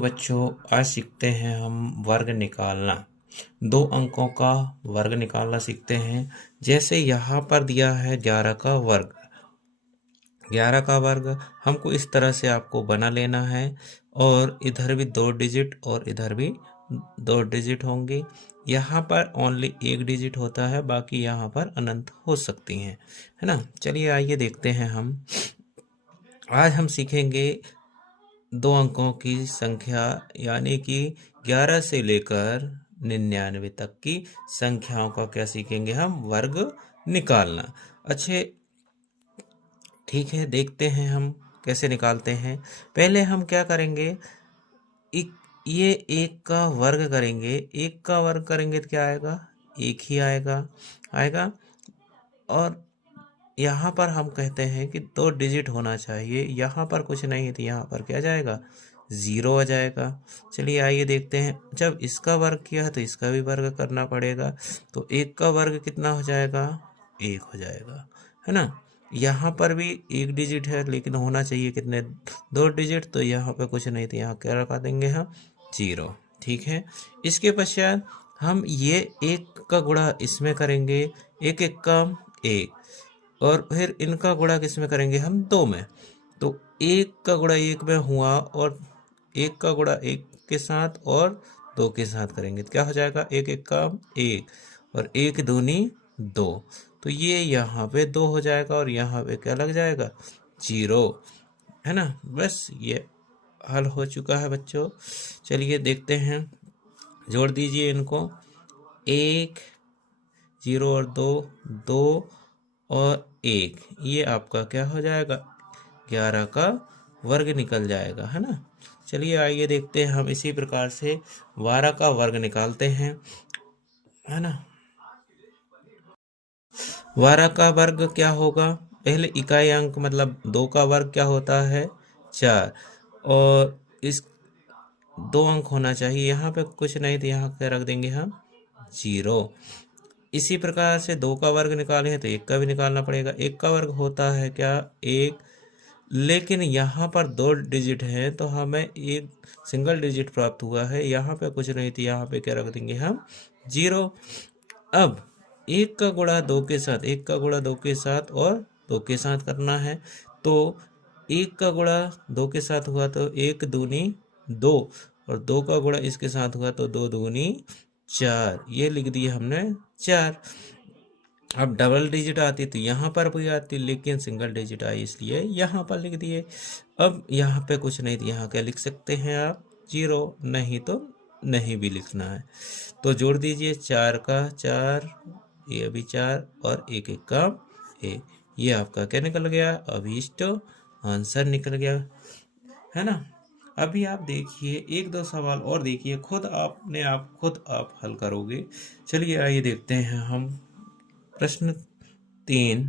तो बच्चों आज सीखते हैं हम वर्ग निकालना। दो अंकों का वर्ग निकालना सीखते हैं। जैसे यहाँ पर दिया है 11 का वर्ग। 11 का वर्ग हमको इस तरह से आपको बना लेना है और इधर भी 2 डिजिट और इधर भी 2 डिजिट होंगे। यहाँ पर ओनली 1 डिजिट होता है, बाकी यहाँ पर अनंत हो सकती हैं, है ना। चलिए आइए देखते हैं हम। आज हम सीखेंगे दो अंकों की संख्या यानी कि 11 से लेकर 99 तक की संख्याओं का क्या सीखेंगे हम, वर्ग निकालना। अच्छे ठीक है, देखते हैं हम कैसे निकालते हैं। पहले हम क्या करेंगे, ये एक का वर्ग करेंगे। एक का वर्ग करेंगे तो क्या आएगा, एक ही आएगा। और यहाँ पर हम कहते हैं कि 2 डिजिट होना चाहिए। यहाँ पर कुछ नहीं है तो यहाँ पर क्या जाएगा, 0 आ जाएगा। चलिए आइए देखते हैं। जब इसका वर्ग किया है तो इसका भी वर्ग करना पड़ेगा। तो एक का वर्ग कितना हो जाएगा, 1 हो जाएगा, है ना। यहाँ पर भी 1 डिजिट है लेकिन होना चाहिए कितने, 2 डिजिट। तो यहाँ पे कुछ नहीं तो यहाँ क्या लगा देंगे हम, 0। ठीक है, इसके पश्चात हम ये 1 का गुणा इसमें करेंगे, एक का 1, और फिर इनका गुणा किस में करेंगे हम, 2 में। तो 1 का गुणा 1 में हुआ और 1 का गुणा 1 के साथ और 2 के साथ करेंगे तो क्या हो जाएगा, 1 का 1 और 1 दूनी 2। तो ये यहाँ पे 2 हो जाएगा और यहाँ पे क्या लग जाएगा, 0, है ना। बस ये हल हो चुका है बच्चों। चलिए देखते हैं, जोड़ दीजिए इनको। 1, 0 और 2, 2 और 1, ये आपका क्या हो जाएगा, 11 का वर्ग निकल जाएगा, है ना। चलिए आइए देखते हैं हम इसी प्रकार से 12 का वर्ग निकालते हैं, है ना। 12 का वर्ग क्या होगा, पहले इकाई अंक मतलब 2 का वर्ग क्या होता है, 4, और इस 2 अंक होना चाहिए। यहाँ पे कुछ नहीं तो यहाँ क्या रख देंगे हम, 0। इसी प्रकार से 2 का वर्ग निकाले हैं तो 1 का भी निकालना पड़ेगा। 1 का वर्ग होता है क्या, 1, लेकिन यहाँ पर 2 डिजिट है तो हमें एक सिंगल डिजिट प्राप्त हुआ है। यहाँ पे कुछ नहीं तो यहाँ पे क्या रख देंगे हम, 0। अब 1 का गुणा 2 के साथ, 1 का गुणा 2 के साथ और 2 के साथ करना है। तो 1 का गुणा 2 के साथ हुआ तो 1 दूनी 2, और 2 का गुणा इसके साथ हुआ तो 2 दूनी 4, ये लिख दिए हमने 4। अब डबल डिजिट आती तो यहाँ पर भी आती, लेकिन सिंगल डिजिट आई इसलिए यहाँ पर लिख दिए। अब यहाँ पे कुछ नहीं तो यहाँ क्या लिख सकते हैं आप, 0, नहीं तो नहीं भी लिखना है। तो जोड़ दीजिए, 4 का 4, ये भी 4 और 1 का 1, ये आपका क्या निकल गया, अभीष्ट आंसर निकल गया, है ना। अभी आप देखिए 1-2 सवाल और देखिए, खुद आप हल करोगे। चलिए आइए देखते हैं हम। प्रश्न 3,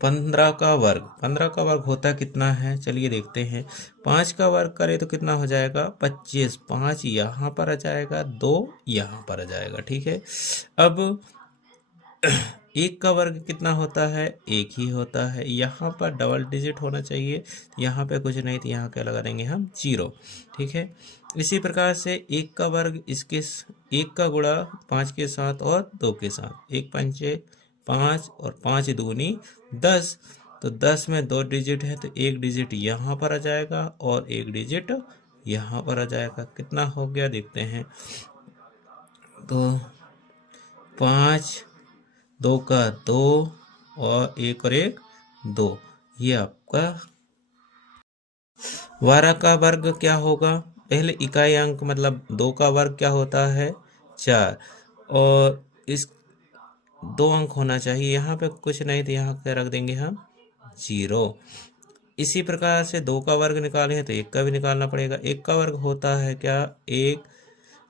15 का वर्ग। 15 का वर्ग होता कितना है, चलिए देखते हैं। 5 का वर्ग करें तो कितना हो जाएगा, 25। 5 यहाँ पर आ जाएगा, 2 यहाँ पर आ जाएगा, ठीक है। अब 1 का वर्ग कितना होता है, 1 ही होता है। यहाँ पर डबल डिजिट होना चाहिए, यहाँ पे कुछ नहीं तो यहाँ क्या लगा देंगे हम, 0, ठीक है। इसी प्रकार से 1 का वर्ग इसके 1 का गुणा 5 के साथ और 2 के साथ, 1 पंचे 5 और 5 दूनी 10। तो 10 में 2 डिजिट है तो 1 डिजिट यहाँ पर आ जाएगा और 1 डिजिट यहाँ पर आ जाएगा। कितना हो गया देखते हैं। तो 5, 2 का 2 और 1 और 1 2, ये आपका 12 का वर्ग क्या होगा। पहले इकाई अंक मतलब 2 का वर्ग क्या होता है, 4, और इस 2 अंक होना चाहिए। यहाँ पे कुछ नहीं तो यहाँ क्या रख देंगे हम, 0। इसी प्रकार से 2 का वर्ग निकाले हैं तो 1 का भी निकालना पड़ेगा। 1 का वर्ग होता है क्या, 1,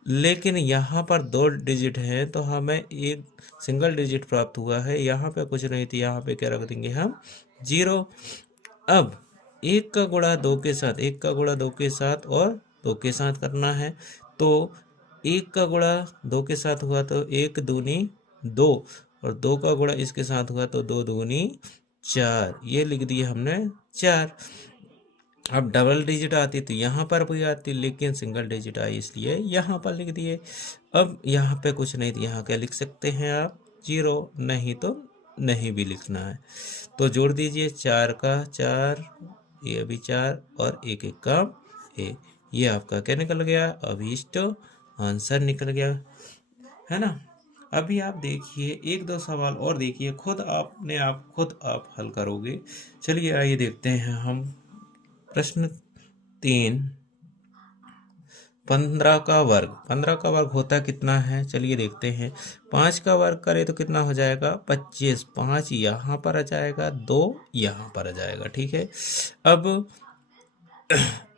लेकिन यहाँ पर 2 डिजिट है तो हमें एक सिंगल डिजिट प्राप्त हुआ है। यहाँ पे कुछ नहीं तो यहाँ पे क्या रख देंगे हम, 0। अब 1 का गुणा 2 के साथ, 1 का गुणा 2 के साथ और 2 के साथ करना है। तो 1 का गुणा 2 के साथ हुआ तो 1 दूनी 2, और 2 का गुणा इसके साथ हुआ तो 2 दूनी 4, ये लिख दिए हमने 4। अब डबल डिजिट आती तो यहाँ पर भी आती, लेकिन सिंगल डिजिट आई इसलिए यहाँ पर लिख दिए। अब यहाँ पे कुछ नहीं तो यहाँ क्या लिख सकते हैं आप, 0, नहीं तो नहीं भी लिखना है। तो जोड़ दीजिए, 4 का 4, ये भी 4 और 1 1 का 1, ये आपका क्या निकल गया, अभीष्ट आंसर निकल गया, है ना। अभी आप देखिए एक दो सवाल और देखिए, खुद आप हल करोगे। चलिए आइए देखते हैं हम प्रश्न 3। 15 का वर्ग होता कितना है, चलिए देखते हैं। 5 का वर्ग करें तो कितना हो जाएगा, 25। 5 यहाँ पर आ जाएगा, 2 यहाँ पर आ जाएगा, ठीक है। अब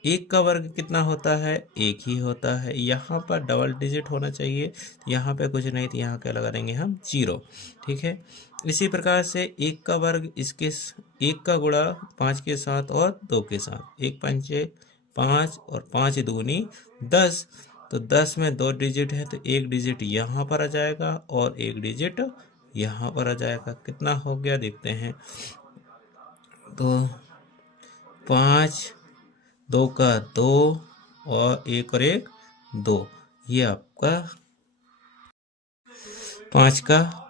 1 का वर्ग कितना होता है, 1 ही होता है। यहाँ पर डबल डिजिट होना चाहिए, यहाँ पे कुछ नहीं तो यहाँ क्या लगा देंगे हम, 0, ठीक है। इसी प्रकार से 1 का वर्ग 1 का गुणा 5 के साथ और 2 के साथ, 1 पंचे 5 और 5 दूनी 10, तो 10 में 2 डिजिट है तो 1 डिजिट यहाँ पर आ जाएगा और 1 डिजिट यहाँ पर आ जाएगा। कितना हो गया देखते हैं, तो 5, 2 का 2 और 1 और 1 2, ये आपका 5 का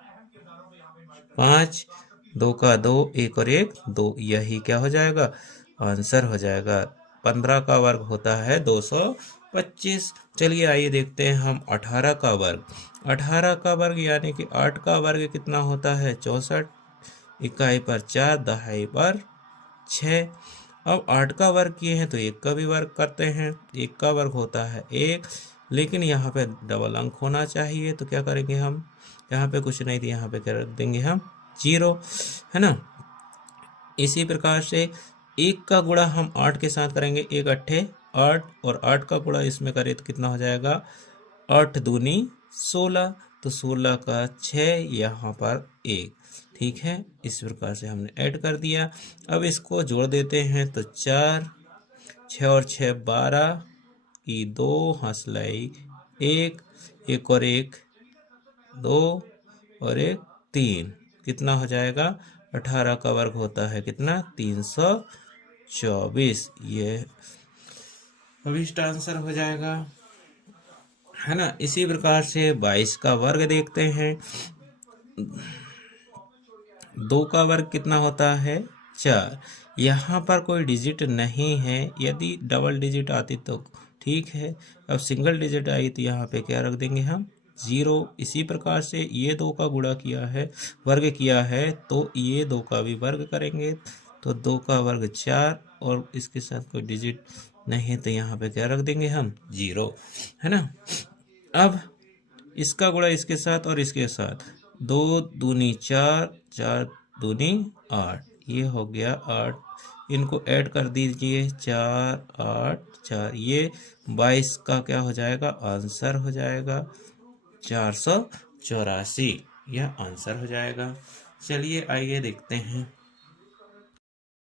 5, 2 का 2, 1 और 1 2, यही क्या हो जाएगा, आंसर हो जाएगा। 15 का वर्ग होता है 225। चलिए आइए देखते हैं हम 18 का वर्ग। 18 का वर्ग यानी कि 8 का वर्ग कितना होता है, 64। इकाई पर 4, दहाई पर 6। अब 8 का वर्ग किए हैं तो 1 का भी वर्ग करते हैं। 1 का वर्ग होता है 1, लेकिन यहाँ पे डबल अंक होना चाहिए, तो क्या करेंगे हम, यहाँ पे कुछ नहीं तो यहाँ पे क्या रख देंगे हम, 0, है ना। इसी प्रकार से 1 का गुणा हम 8 के साथ करेंगे, 1 अट्ठे 8 और 8 का गुणा इसमें करें तो कितना हो जाएगा, 8 दूनी 16, तो 16 का 6 यहाँ पर 1, ठीक है। इस प्रकार से हमने ऐड कर दिया। अब इसको जोड़ देते हैं तो 4, 6 और 6 12 की 2 हंसलाई 1, 1 और 1 2 और 1 3, कितना हो जाएगा, 18 का वर्ग होता है कितना, 324, ये अभिष्ट आंसर हो जाएगा, है ना। इसी प्रकार से 22 का वर्ग देखते हैं। 2 का वर्ग कितना होता है, 4। यहाँ पर कोई डिजिट नहीं है, यदि डबल डिजिट आती तो ठीक है। अब सिंगल डिजिट आई तो यहाँ पे क्या रख देंगे हम, 0। इसी प्रकार से ये 2 का गुणा किया है, वर्ग किया है, तो ये 2 का भी वर्ग करेंगे, तो 2 का वर्ग 4 और इसके साथ कोई डिजिट नहीं है तो यहाँ पे क्या रख देंगे हम, 0, है ना। अब इसका गुणा इसके साथ और इसके साथ, 2 दूनी 4, 4 दूनी 8, ये हो गया 8। इनको ऐड कर दीजिए, 4 8 4, ये 22 का क्या हो जाएगा, आंसर हो जाएगा 484, यह आंसर हो जाएगा। चलिए आइए देखते हैं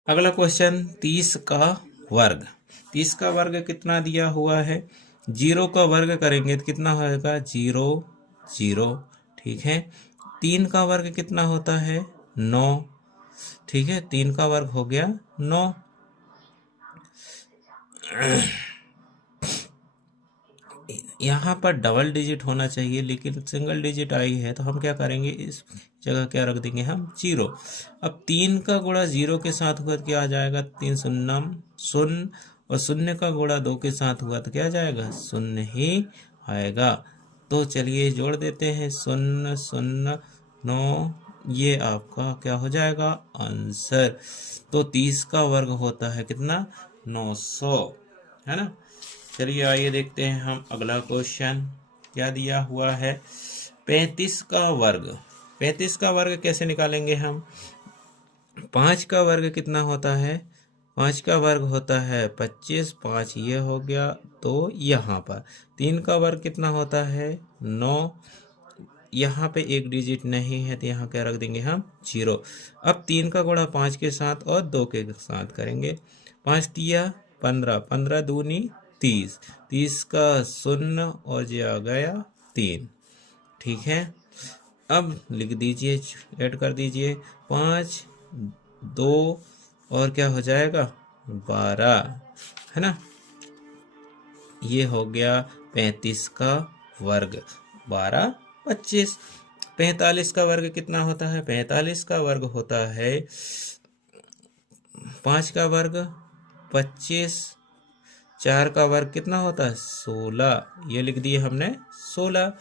अगला क्वेश्चन। 30 का वर्ग, 30 का वर्ग कितना दिया हुआ है, 0 का वर्ग करेंगे तो कितना होगा, 0 0, ठीक है। 3 का वर्ग कितना होता है, 9, ठीक है। 3 का वर्ग हो गया 9। यहाँ पर डबल डिजिट होना चाहिए, लेकिन सिंगल डिजिट आई है, तो हम क्या करेंगे, इस जगह क्या रख देंगे हम, 0। अब 3 का गुणा 0 के साथ हुआ तो क्या आ जाएगा, 3 शून्य शून्य, और शून्य का गुणा 2 के साथ हुआ तो क्या आ जाएगा, शून्य ही आएगा। तो चलिए जोड़ देते हैं, 0 0 9, ये आपका क्या हो जाएगा, आंसर। तो 30 का वर्ग होता है कितना, 900, है ना। चलिए आइए देखते हैं हम अगला क्वेश्चन क्या दिया हुआ है। 35 का वर्ग, 35 का वर्ग कैसे निकालेंगे हम, 5 का वर्ग कितना होता है, 5 का वर्ग होता है 25, 5 ये हो गया, तो यहाँ पर 3 का वर्ग कितना होता है, 9, यहाँ पे एक डिजिट नहीं है तो यहाँ क्या रख देंगे हम, 0। अब 3 का गुणा 5 के साथ और 2 के साथ करेंगे, 5 तिया 15, 15 दूनी 30, 30 का शून्य और ये आ गया 3, ठीक है। अब लिख दीजिए, ऐड कर दीजिए, 5 2 और क्या हो जाएगा 12, है ना। ये हो गया 35 का वर्ग, 12 25। 45 का वर्ग कितना होता है? 45 का वर्ग होता है 5 का वर्ग 25, 4 का वर्ग कितना होता है? 16। ये लिख दिए हमने 16।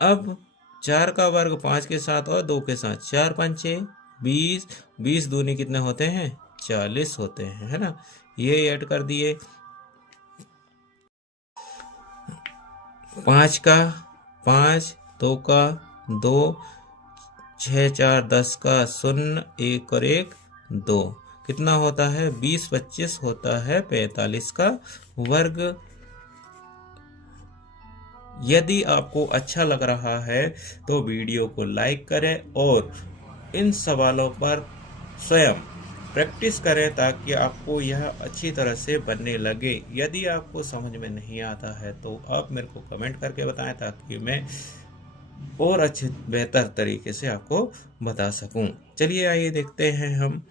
अब 4 का वर्ग 5 के साथ और 2 के साथ, 4 पंचे 20, 20 दूनी कितने होते हैं? 40 होते हैं, है ना। ये ऐड कर दिए। 5 का 5, 2 का 2, 6 4 10 का 0, 1 और 1 2, कितना होता है? 20 25 होता है 45 का वर्ग। यदि आपको अच्छा लग रहा है तो वीडियो को लाइक करें और इन सवालों पर स्वयं प्रैक्टिस करें ताकि आपको यह अच्छी तरह से बनने लगे। यदि आपको समझ में नहीं आता है तो आप मेरे को कमेंट करके बताएं ताकि मैं और अच्छे बेहतर तरीके से आपको बता सकूं। चलिए आइए देखते हैं हम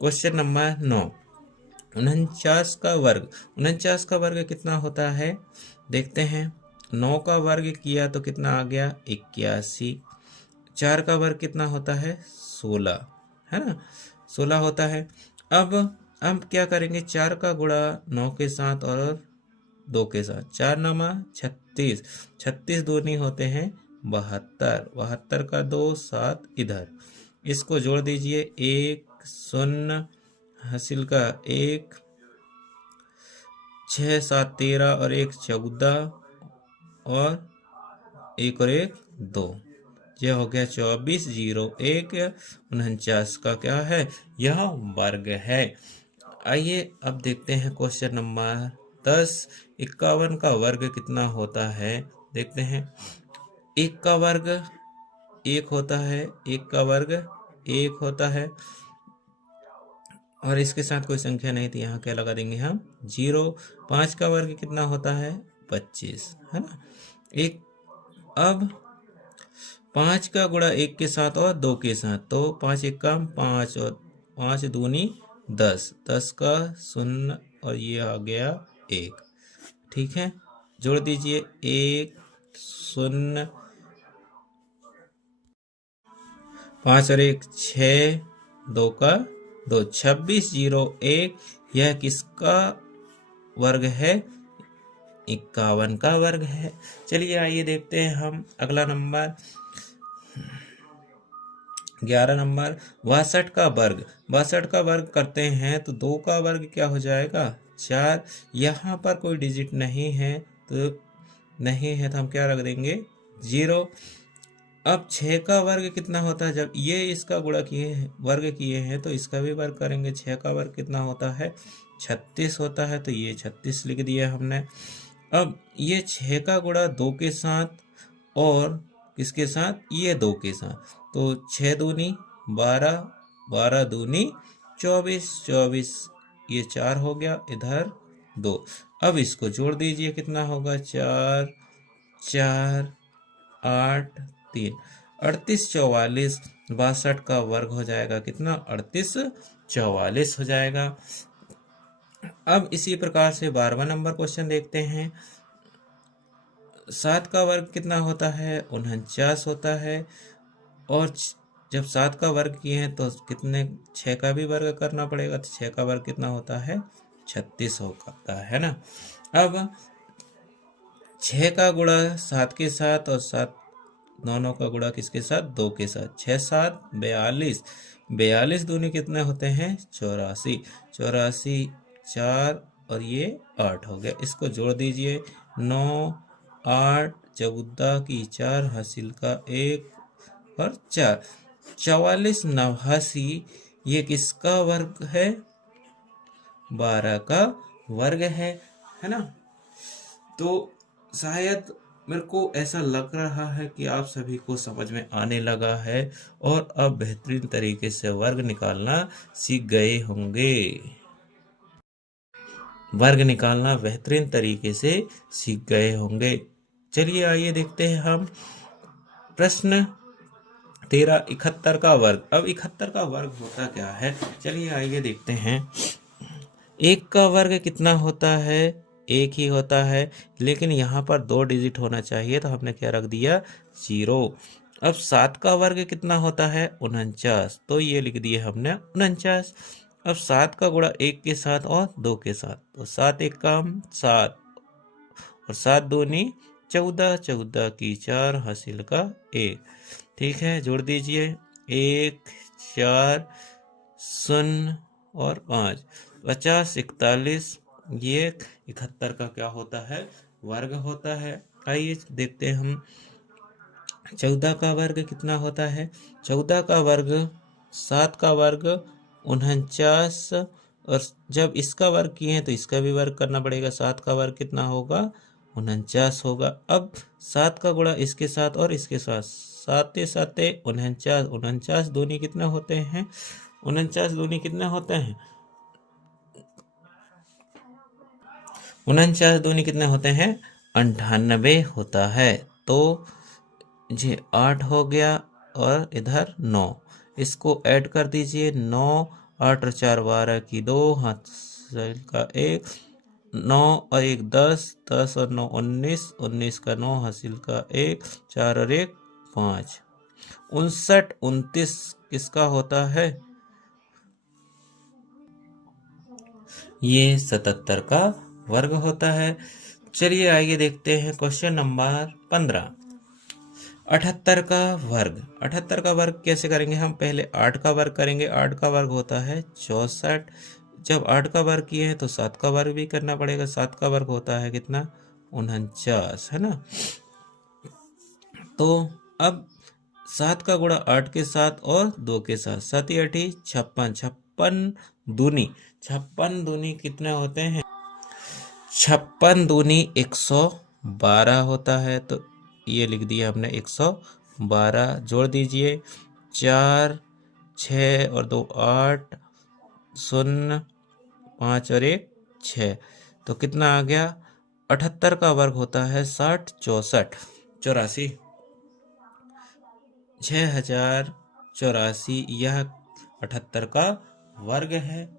क्वेश्चन नंबर 9। 49 का वर्ग, 49 का वर्ग कितना होता है? देखते हैं। 9 का वर्ग किया तो कितना आ गया? 81। 4 का वर्ग कितना होता है? 16, है ना, 16 होता है। अब हम क्या करेंगे? 4 का गुणा 9 के साथ और 2 के साथ, 4 नामा 36, 36 दूनी होते हैं 72, 72 का 2 7 इधर, इसको जोड़ दीजिए 1 0 हासिल का 1, 6 7 13 और 1 14 और 1 और 1 2, यह हो गया 24 0 1। 49 का क्या है? यह वर्ग है। आइए अब देखते हैं क्वेश्चन नंबर 10। 51 का वर्ग कितना होता है? देखते हैं। 1 का वर्ग 1 होता है, 1 का वर्ग 1 होता है और इसके साथ कोई संख्या नहीं थी, यहाँ क्या लगा देंगे हम? 0। 5 का वर्ग कितना होता है? 25, है ना। एक अब 5 का गुणा 1 के साथ और 2 के साथ, तो 5 1 का 5 और 5 दूनी 10, 10 का 0 और ये आ गया 1, ठीक है। जोड़ दीजिए 1 0, 5 और 1 6, 2 का 2, 26 0 1। यह किसका वर्ग है? 51 का वर्ग है। चलिए आइए देखते हैं हम अगला नंबर 11 नंबर। 62 का वर्ग, 62 का वर्ग करते हैं तो 2 का वर्ग क्या हो जाएगा? 4। यहाँ पर कोई डिजिट नहीं है तो हम क्या रख देंगे? 0। अब 6 का वर्ग कितना होता है? जब ये इसका गुणा किए हैं, वर्ग किए हैं, तो इसका भी वर्ग करेंगे। 6 का वर्ग कितना होता है? 36 होता है, तो ये 36 लिख दिया हमने। अब ये 6 का गुणा 2 के साथ और किसके साथ? ये 2 के साथ, तो 6 दूनी 12, 12 दूनी 24, 24 ये 4 हो गया, इधर 2। अब इसको जोड़ दीजिए, कितना होगा? 4 4 8 3, 38 44। 62 का वर्ग हो जाएगा कितना? 38 44 हो जाएगा। अब इसी प्रकार से 12वां नंबर क्वेश्चन देखते हैं। 7 का वर्ग कितना होता है? 49 होता है और जब 7 का वर्ग किए हैं तो कितने? 6 का भी वर्ग करना पड़ेगा, तो 6 का वर्ग कितना होता है? 36 होता है ना। अब 6 का गुणा 7 के साथ और 7 9 का गुणा किसके साथ? 2 के साथ, 6 7 42, 42 दूनी कितने होते हैं? 84, 84 4 और ये 8 हो गया, इसको जोड़ दीजिए 9 8 14 की 4 हासिल का 1 और 4, 44 89। ये किसका वर्ग है? 12 का वर्ग है ना। तो शायद मेरे को ऐसा लग रहा है कि आप सभी को समझ में आने लगा है और अब बेहतरीन तरीके से वर्ग निकालना सीख गए होंगे। वर्ग निकालना बेहतरीन तरीके से सीख गए होंगे। चलिए आइए देखते हैं हम प्रश्न 13। 71 का वर्ग। अब 71 का वर्ग होता क्या है? चलिए आइए देखते हैं। एक का वर्ग कितना होता है, एक ही होता है, लेकिन यहाँ पर 2 डिजिट होना चाहिए, तो हमने क्या रख दिया, 0। अब 7 का वर्ग कितना होता है, 49, तो ये लिख दिए हमने 49। अब 7 का गुणा 1 के साथ और 2 के साथ, तो 7 एक काम 7 और 7 दूनी 14, 14 की 4 हासिल का 1। ठीक है, जोड़ दीजिए 1 4 0 और 5, 50 41, ये 71 का क्या होता है, वर्ग होता है। आइए देखते हैं हम 14 का वर्ग कितना होता है। 14 का वर्ग 7 का वर्ग 49, और जब इसका वर्ग किए हैं तो इसका भी वर्ग करना पड़ेगा। 7 का वर्ग कितना होगा, 49 होगा। अब 7 का गुणा इसके साथ और इसके साथ, 7 7 49, 49 दूनी कितने होते हैं, 49 दूनी कितने होते हैं, 49 दूनी कितने होते हैं, 98 होता है। तो जी 8 हो गया और इधर 9, इसको ऐड कर दीजिए, 9 8 और 4 12 की 2 हासिल का 1, 9 और 1 10, 10 और 9 19, 19 का 9 हासिल का 1, 4 और 1 5, 59 29 किसका होता है, ये 77 का वर्ग होता है। चलिए आइए देखते हैं क्वेश्चन नंबर 15। 78 का वर्ग, 78 का वर्ग कैसे करेंगे हम, पहले 8 का वर्ग करेंगे। 8 का वर्ग होता है 64, जब 8 का वर्ग किए हैं तो 7 का वर्ग भी करना पड़ेगा। 7 का वर्ग होता है कितना, 49, है ना। तो अब 7 का गुणा 8 के साथ और 2 के साथ, 7 8 56, 56 दूनी कितने होते हैं, 56 दूनी 112 होता है। तो ये लिख दिया हमने 112, जोड़ दीजिए 4 6 और 2 8, 0 5 और 1 6, तो कितना आ गया, 78 का वर्ग होता है 60 64 84, 6084, यह 78 का वर्ग है।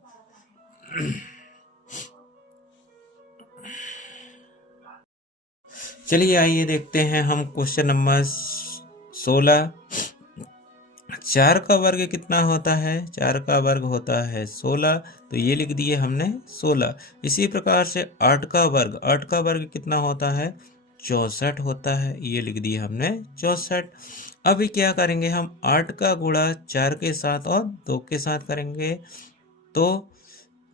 चलिए आइए देखते हैं हम क्वेश्चन नंबर 16। 4 का वर्ग कितना होता है, 4 का वर्ग होता है 16, तो ये लिख दिए हमने 16। इसी प्रकार से 8 का वर्ग, 8 का वर्ग कितना होता है, 64 होता है, ये लिख दिए हमने 64। अभी क्या करेंगे हम, 8 का गुणा 4 के साथ और 2 के साथ करेंगे। तो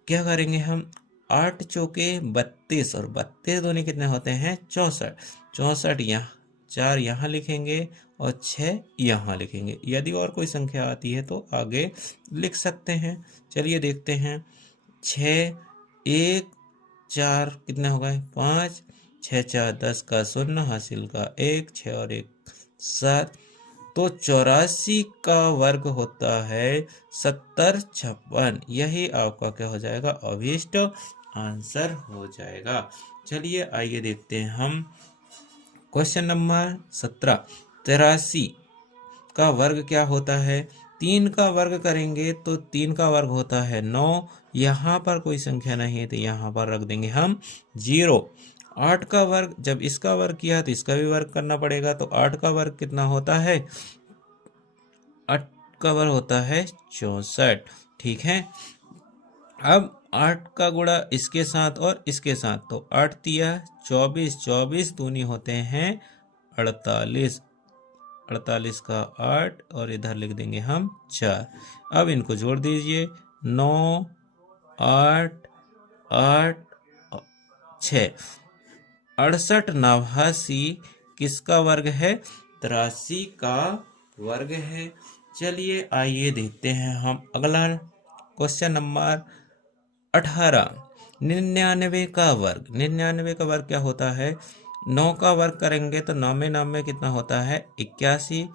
क्या करेंगे हम, 8 चौके 32 और 32 दूनी कितने होते हैं, 64, 64 यहाँ 4 यहाँ लिखेंगे और 6 यहाँ लिखेंगे। यदि और कोई संख्या आती है तो आगे लिख सकते हैं। चलिए देखते हैं, 6 1 4 कितने हो गए, 5, 6 4 10 का 0 हासिल का 1, 6 और 1 7, तो 84 का वर्ग होता है 70 56, यही आपका क्या हो जाएगा, अभीष्ट आंसर हो जाएगा। चलिए आइए देखते हैं हम क्वेश्चन नंबर 17। 83 का वर्ग क्या होता है, 3 का वर्ग करेंगे तो 3 का वर्ग होता है 9, यहाँ पर कोई संख्या नहीं है तो यहाँ पर रख देंगे हम 0। 8 का वर्ग, जब इसका वर्ग किया तो इसका भी वर्ग करना पड़ेगा, तो 8 का वर्ग कितना होता है, 8 का वर्ग होता है 64। ठीक है, अब 8 का गुणा इसके साथ और इसके साथ, तो 8 तिया 24, 24 दूनी होते हैं 48, 48 का 8 और इधर लिख देंगे हम 4। अब इनको जोड़ दीजिए, 9 8 8 6, 68 89 किसका वर्ग है, 83 का वर्ग है। चलिए आइए देखते हैं हम अगला क्वेश्चन नंबर 18। 99 का वर्ग, 99 का वर्ग क्या होता है, 9 का वर्ग करेंगे तो 9 में 9 में कितना होता है 81,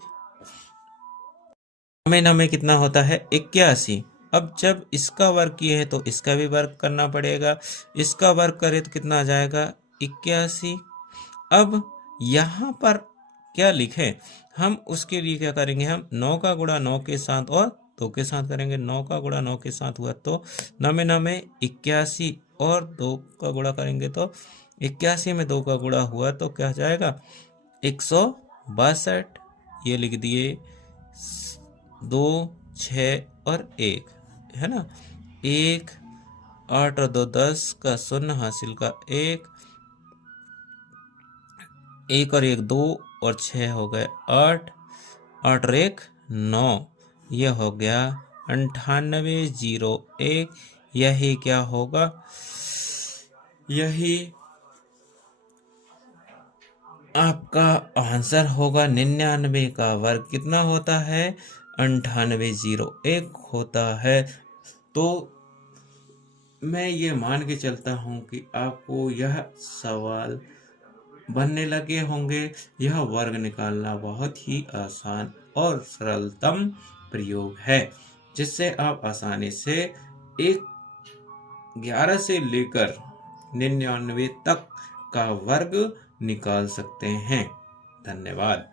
9 में 9 में कितना होता है 81। अब जब इसका वर्ग किए हैं तो इसका भी वर्ग करना पड़ेगा, इसका वर्ग करें तो कितना आ जाएगा 81। अब यहाँ पर क्या लिखें हम, उसके लिए क्या करेंगे हम, 9 का गुणा 9 के साथ और 2 के साथ करेंगे, 9 का गुणा 9 के साथ हुआ तो 9 में 9 में 81 और 2 का गुणा करेंगे तो 81 में 2 का गुणा हुआ तो क्या जाएगा 162। ये लिख दिए 2, 6 और 1 है ना। 1, 8 और 2 10 का शून्य हासिल का 1, 1 और 1 2 और 6 हो गए 8, 8 और 1 9। यह हो गया 9801। यही क्या होगा, यही आपका आंसर होगा। 99 का वर्ग कितना होता है, 9801 होता है। तो मैं ये मान के चलता हूँ कि आपको यह सवाल बनने लगे होंगे। यह वर्ग निकालना बहुत ही आसान और सरलतम प्रयोग है, जिससे आप आसानी से 11 से लेकर 99 तक का वर्ग निकाल सकते हैं। धन्यवाद।